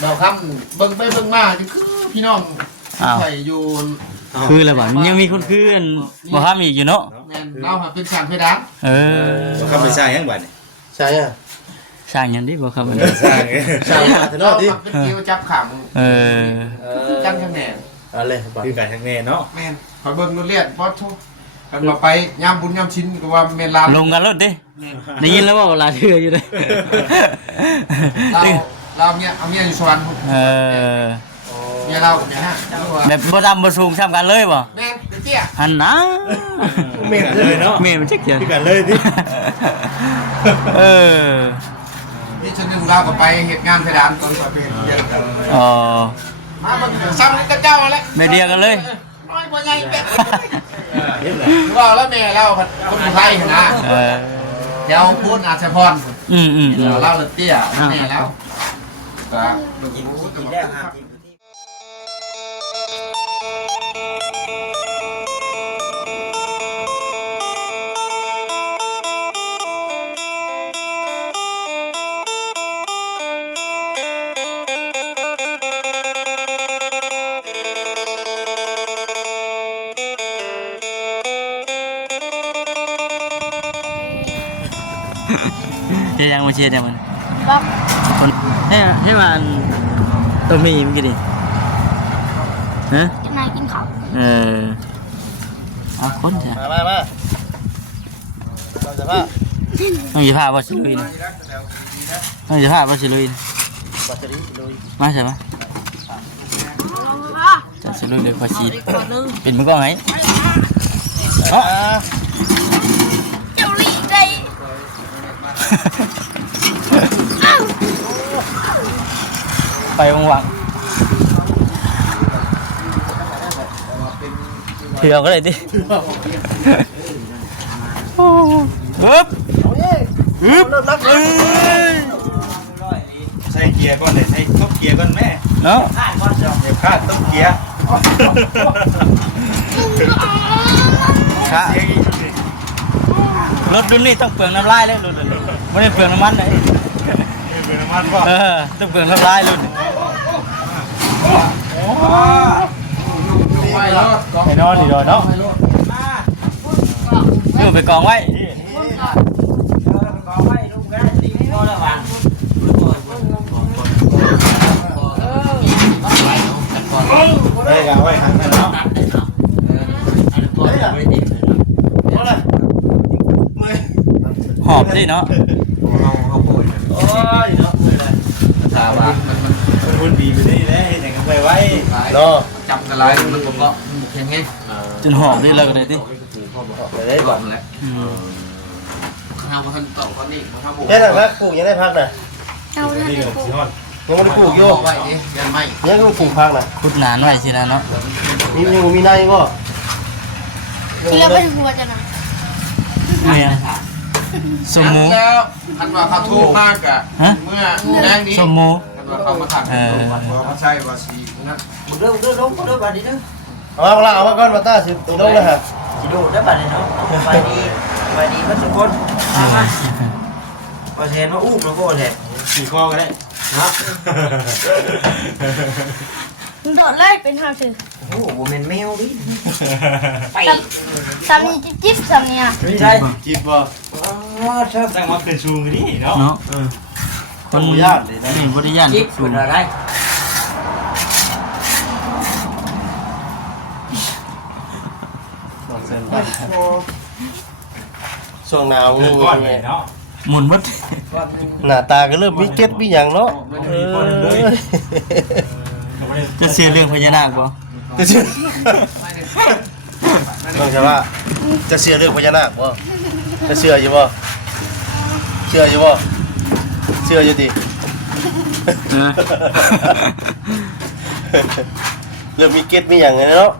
เราคำเบิ่งไปเบิ่งมาจะคือพี่น้องใส่อยู่ คืออะไรบ่ยังมีคนคืนบ่ห้ามอีกอยู่เนาะแม่นเราเป็นช่างเพดาน บ่เข้าไปสร้างยังบัดนี่ ใช่อ่ะ สร้างหยังดิบ่ครับ สร้าง ใช่อ่ะถึงนอกดิ เป็นเกี่ยวจับขังจังคะแนน อะไรบ้า คือการทางแน่เนาะ แม่นคอยเบิ่งเรียนเพราะทุกกันมาไปยามบุญยามชิ้นก็ว่าแม่นลา ลงกันรถดิได้ยินแล้วว่าเวลาเทื่ออยู่เด้ เราเนี่ยเอาเมียอยู่สวรรค์เมียเราเนี่ยฮะ แบบบ่ดำบ่สูงซ้ำกันเลยบ่ แม่นเตี้ย หันนะ แม่นเลยเนาะ แม่มันจักเกีย คือกันเลยดิ นี่ฉันนึงเราก็ไปเหตุงานเพดานตอนสอบเป็นเรียนกัน อ๋อ มาเบิ่งซ้ำกับเจ้าแล้ว ไม่เดียวกันเลย น้อยกว่าใหญ่เป็ดว่าแล้วแม่เราคนไทยนะเดี๋ยวพูดอาชพรเราเลยเตี้ยแม่แล้วกินได้ครับเฮียยังมาเชียร์ยังมัน บ๊อบ คนให้มันตัวมีมันกี่ดิฮะ จะนายกินข้าว เอาคนจ้ะ มาเราจะว่า ต้องยีผ้าบ่สิลุยนะต้องยีผ้าบ่สิลุย บัตรนี้ลุย มาใช่ไหม ลงมา จะสิลุยเลยพอชี ก่อนนึง เป็นมือกล้องไง เจ้าลีได้ ไปวังเถื่อก็เลยดิฮึบฮึบ นักเลย ใส่เกียร์ก่อนเลยใส่ท็อปเกียร์ก่อนแม่ เนาะ เดี๋ยวคาดท็อปเกียร์ ค่ะรถรุ่นนี้ต้องเปลืองน้ำลายเลยรุ่นนี้ไม่ได้เปลืองน้ำมันเลย เป็นน้ำมันป่ะ ต้องเปลืองน้ำลายรุ่นนี้ ไปรอด ไอ้นอนดีดอยเนาะ อยู่ไปกองไว้ เฮ้ยเอาไว้ทางนั้นเนาะ หอบดิเนาะ โอ้ยเนาะ ถามว่ามัน คุณบีไปนี่นะเห็นอย่างกันไปไว้ เนาะ จำกันไรมันก็ยังไง จนหอบดิเลยกันเลยดิ ได้ก่อน แหละข้าวมันต่อเขานี่ข้าวหมู ได้พักปลูกยังได้พักนะ เจ้า นี่ ลี ก็สิฮอด ยังไม่ได้ปลูกโย ไว้ดิยันไม่ ยังไม่ปลูกพักนะ คุดนานไว้สินะเนาะ มียังมีในบ่ ที่เราเป็นหัวจะนะ เมียสมมู แล้วอันว่าเขาทุกมากอะเมื่อแรงนี้ สมมู อันว่าเขามาถักเขาใช่ว่าสีนะ một đứa lúng có đứa bà đi nữa เอามาก่อนมาต้าสิลงเลยฮะ chị đồ đó bà này nó bà đi mất con bà thèm nó úp nó vô thèm ขี่คอก็ได้ đó โดดเลยเป็นห้าถือ ủa bộ mình mèo đi สามีจิ๊บสามีอ่ะ đi đây จีบบ่ sao ตั้งมาเป็นชูงนี่เนาะ เนาะ คนหมู่ญาติเลยนะ นี่บริยาน chip rồi là đây ช่วงหนาว เงิ งู นก้อนเลยเนาะ หมุนวัด หน้าตาก็เริ่มมีเก็ดมีหยังเนาะ จะเสียเรื่องพญานาคบ่ จะเชื่อต้องใช่ว่าจะเชื่อเรื่องพญานาคบ่จะเชื่ออยู่บ่เชื่ออยู่บ่เชื่ออยู่ดิเริ่มมีเก็ดมีหยังไงเนาะ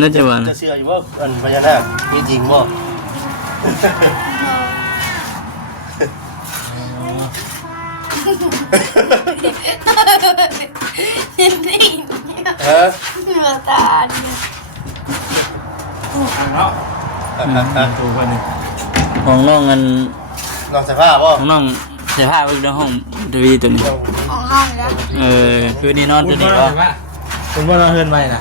น่าจะว่า จะเชื่ออยู่บ่อันพญานาคมีจริงบ่ นี่นี่ ฮะ เหนือตาเนี่ย เนาะ ถูกไปเลยของน้องเงิน น้องใส่ผ้าบ่ ของน้องเสียผ้าไว้ในห้องทีวีตัวนี้ ของ นอนแล้ว คืนนี้นอนตัวนี้บ่ คุณว่าเราเฮินไปนะ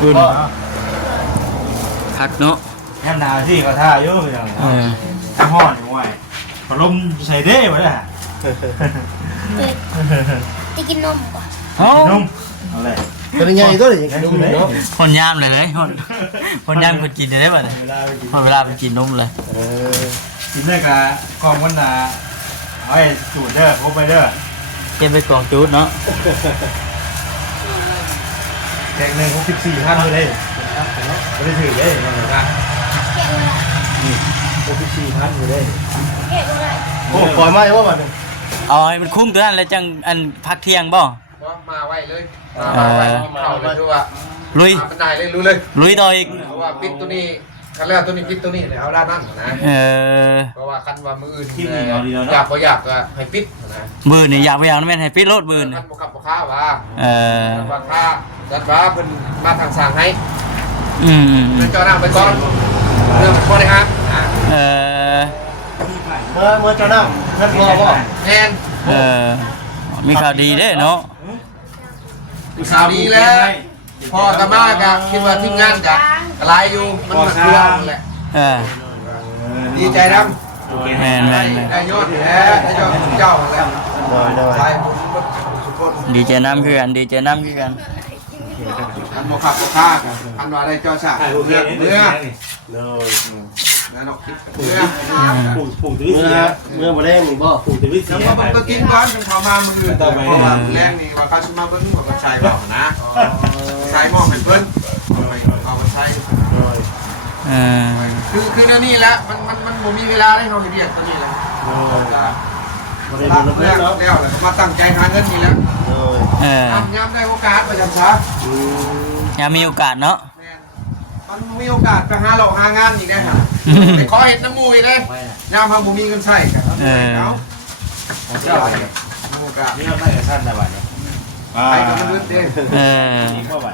อุ่นคักเนาะ แค่นาที่ก็ท่าอยู่อย่างถ้าห่อนี่ไหวพัดลมใส่ได้ไหมล่ะ จะกินนมป่ะ นุ่มอะไร เป็นยังไงตัวนี้นุ่มเนาะ คนยามเลยคนยามคนกินได้ป่ะเนี่ยเวลาไปกินนมเลย กินได้กับกองวันนาไอ้จูดเด้อพบไปเด้อ เก็บไปกองจูดเนาะ แจกหนึ่ง64,000เลยไม่ได้ถือเลยนั่นแหละ เก็บอะไร 64,000เลย เก็บอะไร โอ้ปล่อยไม้ว่าบัดนี้ เอาให้มันคุ้มตัวนั้นเลยจังอันพักเที่ยงบ่ มาไว้เลยมาไว้เข้าเลยดูว่า ลุย มาเป็นนายเลยรู้เลย ลุยต่ออีก เพราะว่าปิดตัวนี้คันแรกตัวนี้ปิดตัวนี้เลยเอาด้านนั้นนะเพราะว่าคันว่ามืออื่นอยากก็อยากให้ปิดนะ เบื่อนี่อยากไปอย่างนั้นแม่นให้ปิดรถเบื่อ คั นี่ นบ่ขับบ่ค้าว่า ว่าค่าจัดว่าเพิ่นมาทางสร้างให้ อืม เพิ่นเจ้านั่งไปก่อนเรื่องบ่ได้ครับ เมื่อเจ้านั่งท่านรอบ่ แม่น มีข่าวดีเด้เนาะ สาวดีแล้วพ่อตามาก็คิดว่าทีมงานก็หลายอยู่มันรวมแหละดีใจนำ แม่น ได้ยอดแล้วได้ยอดเจ้าแล้ว ได้ ใช่ผมสุขคน ดีใจน้ำคือกันดีใจน้ำคือกัน คันบ่ขับบ่ค้ากันคันว่าได้เจ้าชาเมื่อ เลย นั่นเอาคิดเมื่อ ผูกตัววิ เมื่อบ่แรงนี่บ่ ผูกตัววิเสี แล้ว ย ก็ต้องกินก่อนถึงเขามามื้ออื่นเพราะว่าแรงนี่ว่าเขาสิมาเบิ่งก็ใช้บ่นะใช้หม้อให้เพิ่นเอามาใช้ คือนั่นนี่แหละมันบ่มีเวลาให้เขาเรียกตัวนี้แหละ บ่ได้ ตั้ง บ่ได้ แล้ว เนาะ แล้วมาตั้งใจหาเงินนี่แล้ว ย้ำได้โอกาสประจำซะ อย่ามีโอกาสเนาะ มันมีโอกาสไปหาเราหางานอีกได้ค่ะไปขอเห็ดน้ำมูอีกได้ย้ำทำบ่มีเงินใช้กันเอาเจ้าโอกาส นี่เราได้กับท่านได้ไหมเนี่ย ไปกับมันเด้อ นี่เข้าไป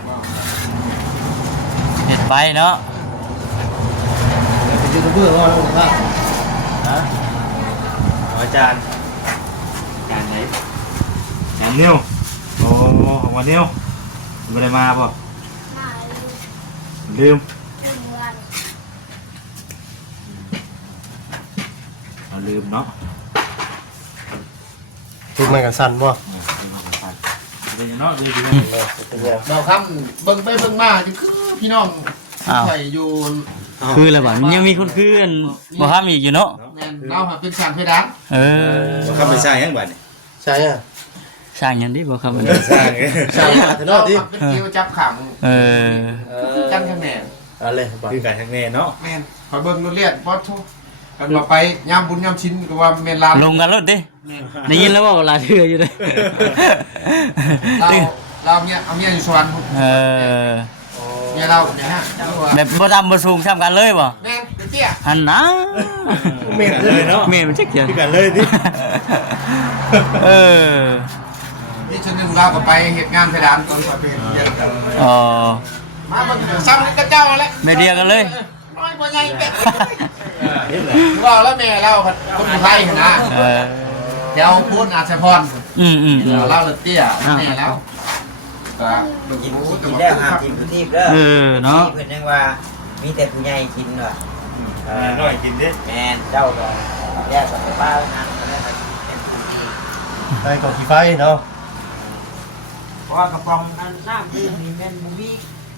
เห็ดไปเนาะ เป็นยูทูบเบอร์ว่าแล้วครับ อาจารย์การไหนการนิ้วโอ้ของวันนิ้วไม่ได้มาป่ะ มา ลืม 1 วัน ลืมเนาะ ถึงมันกันสั่นบ่ เดี๋ยวเนาะเดี๋ยว เราคำเบิ่งไปเบิ่งมาจะคือพี่น้องใส่อยู่ คืออะไรบ้างยังมีคนคืนบ่ห้ามอีกอยู่เนาะ แม่นเราเป็นสารเพดาน เข้าไปใช่ยังบ้านนี่ ใช่อ่ะ สร้างอย่างนี้บ่ครับ ใช่ ใช่อ่ะเถอะเนาะดิ เป็นเกี่ยวจับขังจันคะแนน อะไรบ่ คือการทางแน่เนาะ แม่นคอยเบิ่งรถเลียดพอโทษกันมาไปยามบุญยามชิ้นก็ว่าแม่นลาน ลงกันรถดิได้ยินแล้วว่าเวลาเชื่ออยู่เลย เราเมียเอาเมียอยู่สวรรค์เมียเราเนี่ยฮะ แบบบ่ดำบ่สูงซ้ำกันเลยบ่ แม่นเตี้ย หันนะ เมนเลยเนาะ เมมันจักเกีย คือกันเลยดิ นี่ชนหนึ่งเราก็ไปเหตุงานเพดานตอนสอบเป็นเดือนกัน อ๋อ มาบังซ้ำนี่ก็เจ้าแล้ว ไม่เดียวกันเลย น้อยกว่าใหญ่เป็ดว่าแล้วแม่เราคนไทยนะเดี๋ยวพูดอาชพรเล่าเลยเตี้ยแม่แล้ว กินได้หากินผู้ที่เด้อ เนาะ เพิ่นยังว่ามีแต่ผู้ใหญ่กินว่ะ หน่อยกินดิ แม่นเจ้าก็แยกกับป้านั่นแล้วก็เป็นผู้ที่ ไปกับขี้ไฟเนาะ เพราะว่ากระป๋องอันน้ำดื่มนี่แม่นบ่มี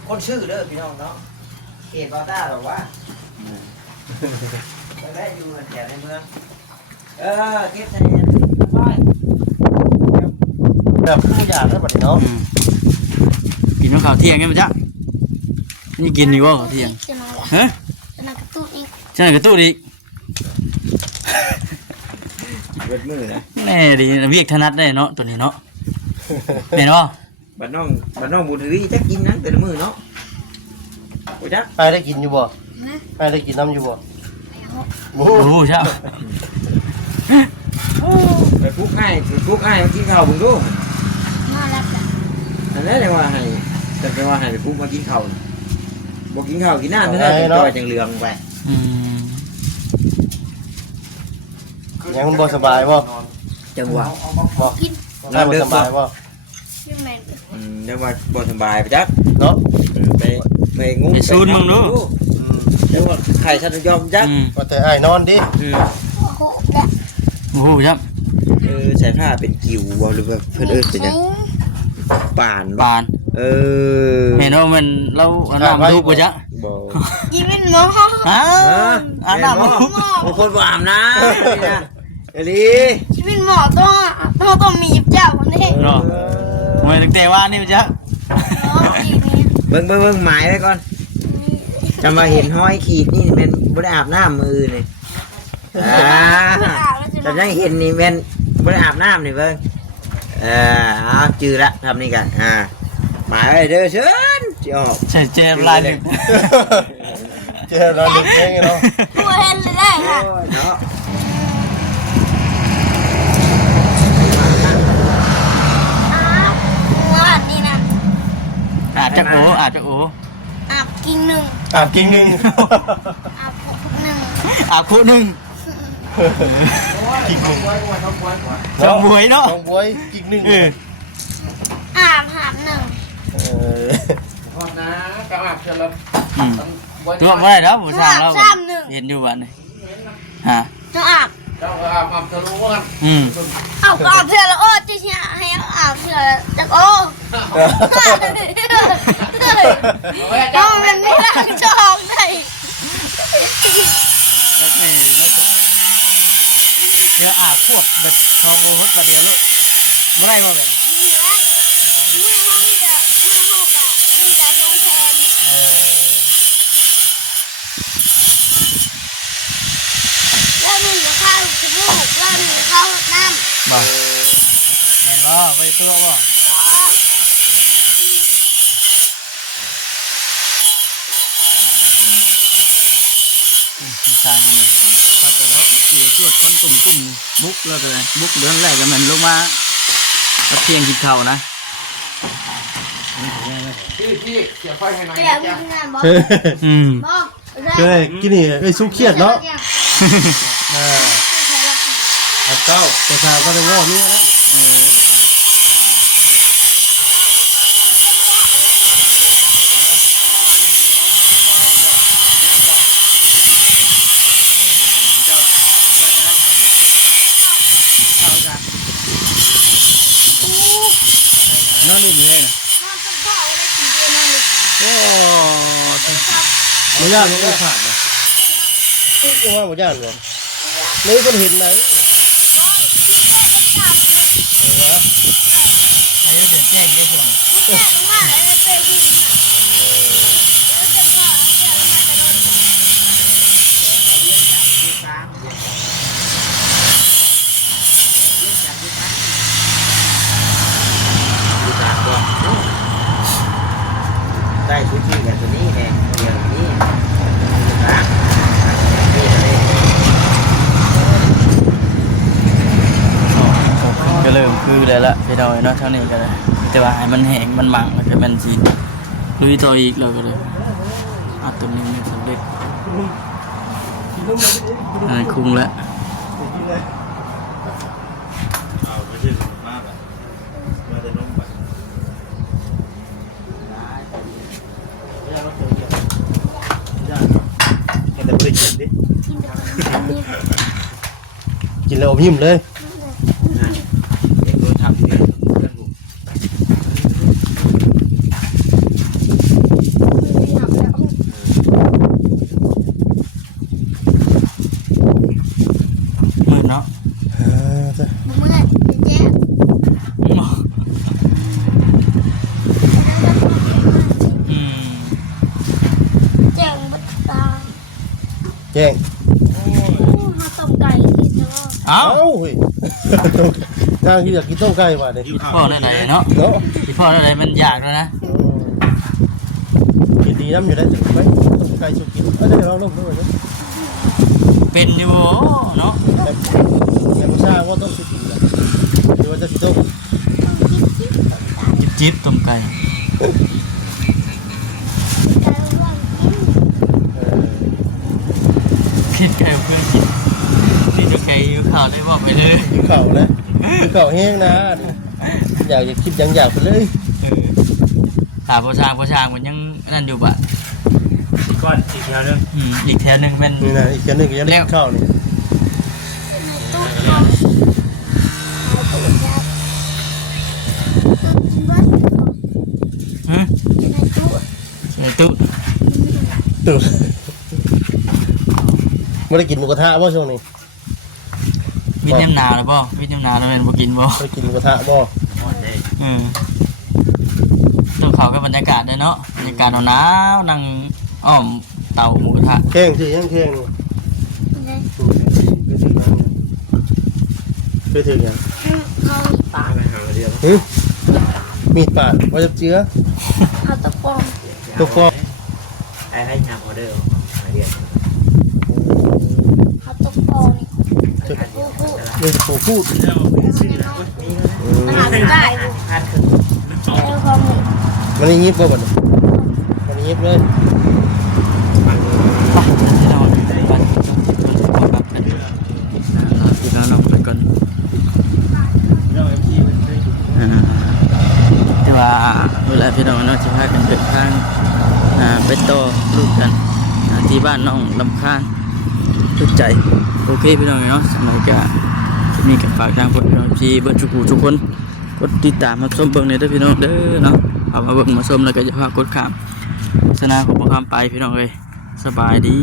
คนชื่อเด้อพี่น้องเนาะเขตบาต้าหรอวะจะได้อยู่แถวในเมืองเก็บคะแนนร้อย แบบผู้อยากได้บัดนี้เนาะ กินข้าวเที่ยงไงมั้ยจ๊ะนี่กินอยู่บ่ข้าวเที่ยง จะนอนละ ฮะ จะนอนกระตุ้นอีก ใช่กระตู้อีก เวทมือนะ แน่ดีเวียกถนัดได้เนาะตัวนี้เนาะเห็นบ่ บ้านน้องบุตรีจะกินนั้นแต่ละมื้อเนาะโอ้ยจ๊ะ ไอ้ได้กินอยู่บ่ไอ้ได้กินน้ำอยู่บ่โอ้ โอ้โหใช่ ไปปลุกอ้ายมากินข้าวเบิ่งดู นอนแล้วจ้ะ อันนั้นจังว่าให้ไปปลุกมากินข้าวบ่กินข้าวกินน้ำเท่านั้นจอยจังเหลืองไป ยังบ่สบายบ่ จังหวะ กิน ก ใช่บ่สบายบ่ ชื่อแมน เดี๋ยวว่าบ่สบายไปจัก เนาะ ไปงุ้ม ไปซูนมึงดู เดี๋ยวว่าไข่ชันยอมจัก ว่าแต่อ้ายนอนดิ โอ้โหและ โอ้โหครับ ใส่ผ้าเป็นกิ่วบ่หรือว่าเพิ่นเป็นหยังป่านบ่ ปาน เห็นว่ามันเราอันน้ำลูกไปจ้ะ บ่ ยิ้มเป็นหมอ อ้าวอันน้ำลูก บางคนบ่อาบน้ำนี่นะเอลี ยิ้มเป็นหมอต้องมียิบเจ้าคนนี้ เนาะไม่ตั้งแต่ว่านี่ไปจ้ะ อีกนี้ เบิ่งหมายไว้ก่อนจะมาเห็นห้อยขีดนี่แม่นบ่ได้อาบน้ำมือนี่จะยังเห็นนี่แม่นบ่ได้อาบน้ำนี่เบิ่งเอาจื้อละทำนี่กันหมายไว้เด้อเชิญสิออก ใช่เจ็บลายหนึ่ง เจอเราเด็กเองเนาะ ตัวเห็นเลยได้ค่ะ เนาะ ว่านี่นะ อาจจะโอ้อาจจะโอ้ อาบกินหนึ่ง อาบกิ่งนึง อาบหนึ่ง อาคู่หนึ่ง กิ่งนึง สองบวยเนาะ สองบวยกิ่งนึง อาบหนึ่ง พอนะกำลังจะรับ ตัวไม่ได้แล้วผู้ชายเราเห็นอยู่บ้านนี่ฮะ จะอาบ เจ้าอาบจะรู้ว่า เอาก็อาบเสื้อแล้วโอ้จะเชียให้อาบเสื้อจะโอ้ก็มันไม่รักชอบเลย เดี๋ยวอาควบแบบทองโอ้โหประเดี๋ยวลูกไม่ได้บ่แบบ เมื่อห้องจะเมื่อห้องกะมีแต่ทรงแทนแล้วหนึ่งจะเข้าคือลูกแล้วหนึ่งเข้าน้ำ บ่แม่นบ่ไปตัวบ่สายนี่ครับแล้วเกี่ยวจวดคนตุ่มบุกแล้วเลยบุกเดือนแรกก็มันลงมาเที่ยงกินข้าวนะ ที่เสียไฟให้หน่อย แต่ นะ มี จ๊ะ งานบอก บอก เฮ้ยกินนี่ไอ้สุเครียดเนาะเจ้าภาษาก็ได้ง้อนี่แล้ว นอนอยู่นี่เลย โอ้ ไม่ยากมันก็ผ่านนะก็ว่าไม่ยากหรอกนี่คนเห็นไหน ใครจะแจ้งได้ช่วงได้ชุดที่แบบตัวนี้แดงเดียวนี้นะ ก็เริ่มคือเลยละพี่น้อยเนาะเท่านี้ก็เลยแต่ว่าให้มันแห้งมันหมักแล้วก็มันสิลุยต่ออีกเราก็เลยเอาตัวนี้ไม่สำเร็จคุ้มแล้ว เอาไม่ใช่มาแบบมาแต่นมไป แต่ไม่ได้กินดิกินแล้วอมยิ้มเลย เด็กโดนทำเนี่ยเพื่อนผม มืดเนาะ เมื่อเจ๊ อืม แจ้งบัตตา แจ้ง มาต้มไก่ที่เธอ เอ้า เฮ้ยจ้างที่อยากกินต้มไก่ว่ะเนี่ย พี่พ่อได้ไหนเนาะ เนาะ พี่พ่อได้ไหนมันอยากแล้วนะ กินดีน้ำอยู่ได้ถึงไหมต้มไก่สุกินเดี๋ยวเราลงด้วยนะ เป็นอยู่เนาะ แต่ผู้ชายว่าต้องสุกินแหละหรือว่าจะสิต้ม จิ๊บต้มไก่คิดไก่เพื่อนกินนี่จะไก่อยู่ข่าวได้บอกไปเลย กินเข่าเลยกินเข่าแห้งนะ อยากจะคลิปยังอยากไปเลย ถามผู้ชางมันยังนั่นอยู่บ่ะ ก้อนอีกแถวนึง อีกแถวหนึงเป็น นี่นะอีกแค่นึงก็ยังได้เข้านี่ ฮะใส่ตู้ ตึ๊บไม่ได้กินหมูกระทะบ่ช่วงนี้ วิทยามนาหรือเปล่าวิทยามนาเราเป็นบ่กินบ่ ไม่ได้กินหมูกระทะบ่ ต้องเข้ากับบรรยากาศด้วยเนาะบรรยากาศหนาวๆนั่งอ้อมเตาหมูกระทะ แข้งชื่อยังแข้งนี่เคยถึงยัง เขา มีดปาดว่าจะเจือ เขาตะปอง ตัวฟอก ให้ทำออเดอร์มาเรียน เขาตะปองนี่ จะเลยจะพูด มันหาไม่ได้บุเออความหนึ่ง มันนี่ยิบบ่บ่เนี่ยมันนี่ยิบเลย ที่เราไปที่เราไปก่อนแต่ว่าเวลาพี่น้องเนาะจะพากันเดินทางไปต่อลูกกันที่บ้านน้องลำข้างทุกใจโอเคพี่น้องเนาะสมัยก็มีกับฝากทางคนพี่เบิร์ดทุกคนกดติดตามมาชมเบิ่งในเด้อพี่น้องเด้อเนาะเอามาเบิ่งมาชมแล้วก็จะพากดข้ามโฆษณาของโปรแกรมไปพี่น้องเลยสบายดี